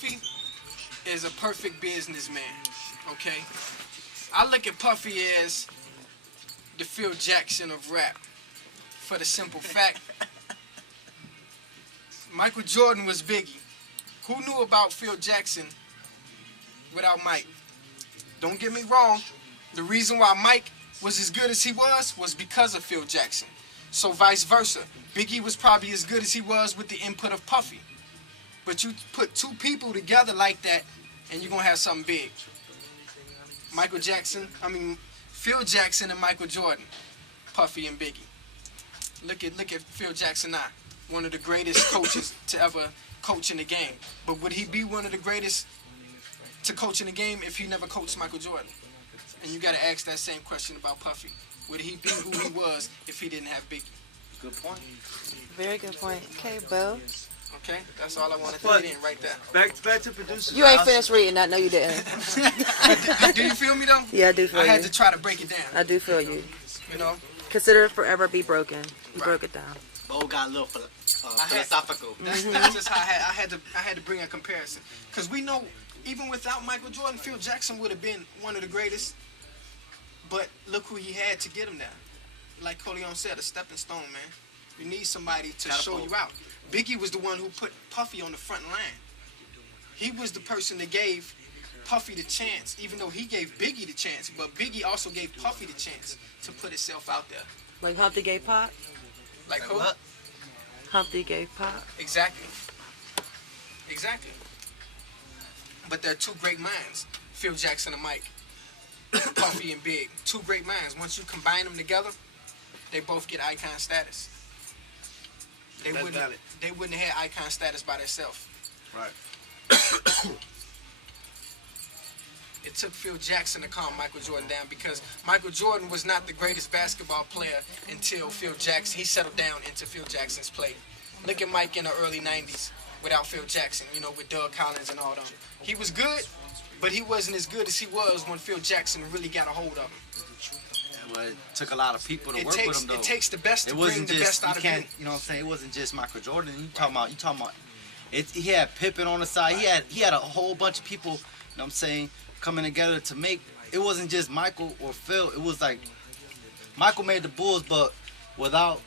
Puffy is a perfect businessman, okay? I look at Puffy as the Phil Jackson of rap, for the simple fact, Michael Jordan was Biggie. Who knew about Phil Jackson without Mike? Don't get me wrong, the reason why Mike was as good as he was because of Phil Jackson. So vice versa. Biggie was probably as good as he was with the input of Puffy. But you put two people together like that, and you're going to have something big. Phil Jackson and Michael Jordan, Puffy and Biggie. Look at Phil Jackson now, one of the greatest coaches to ever coach in the game. But would he be one of the greatest to coach in the game if he never coached Michael Jordan? And you got to ask that same question about Puffy. Would he be who he was if he didn't have Biggie? Good point. Very good point. Okay, Bo. Okay, that's all I wanted to put in right there. Back to producers. You ain't finished reading that. No, you didn't. Do you feel me though? Yeah, I do feel you. I had to try to break it down. I do feel you. You know? Consider it forever be broken. You broke it down. Bo got a little philosophical. That's just how I had to bring a comparison. Because we know, even without Michael Jordan, Phil Jackson would have been one of the greatest. But look who he had to get him there. Like Coleon said, a stepping stone, man. You need somebody to show you out. Biggie was the one who put Puffy on the front line. He was the person that gave Puffy the chance, even though he gave Biggie the chance. But Biggie also gave Puffy the chance to put himself out there. Like Humpty gave Pop? Like who? What? Humpty gave Pop. Exactly. But they're two great minds, Phil Jackson and Mike. Puffy and Big. Two great minds. Once you combine them together, they both get icon status. They wouldn't have had icon status by themselves. Right. It took Phil Jackson to calm Michael Jordan down because Michael Jordan was not the greatest basketball player until Phil Jackson. He settled down into Phil Jackson's play. Look at Mike in the early 90s without Phil Jackson, with Doug Collins and all them. He was good, but he wasn't as good as he was when Phil Jackson really got a hold of him. Well, it took a lot of people to work with him, though. It takes the best to bring the best out of him. You know what I'm saying? It wasn't just Michael Jordan. You talking about? He had Pippen on the side. He had a whole bunch of people. You know what I'm saying? Coming together to make. It wasn't just Michael or Phil. It was like Michael made the Bulls, but without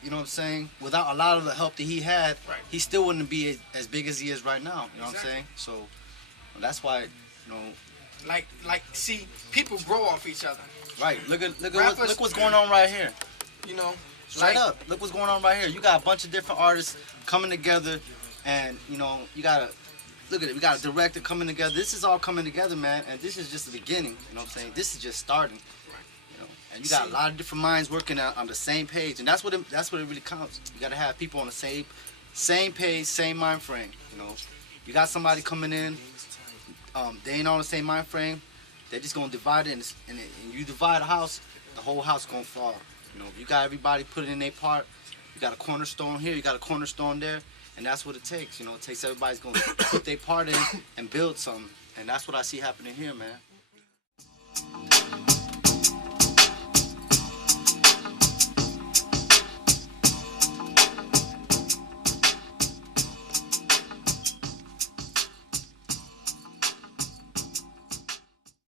without a lot of the help that he had, he still wouldn't be as big as he is right now. You know what I'm saying? So that's why see, people grow off each other. Right. Look what's going on right here. Straight up. Look what's going on right here. You got a bunch of different artists coming together, and you gotta look at it. We got a director coming together. This is all coming together, man. And this is just the beginning. You know what I'm saying? This is just starting. And you got a lot of different minds working on the same page, and that's what it really counts. You gotta have people on the same page, same mind frame. You got somebody coming in, they ain't on the same mind frame. They're just gonna divide it, and you divide a house, the whole house gonna fall. If you got everybody put in their part, you got a cornerstone here, you got a cornerstone there, and that's what it takes. It takes everybody's gonna put their part in and build something, and that's what I see happening here, man.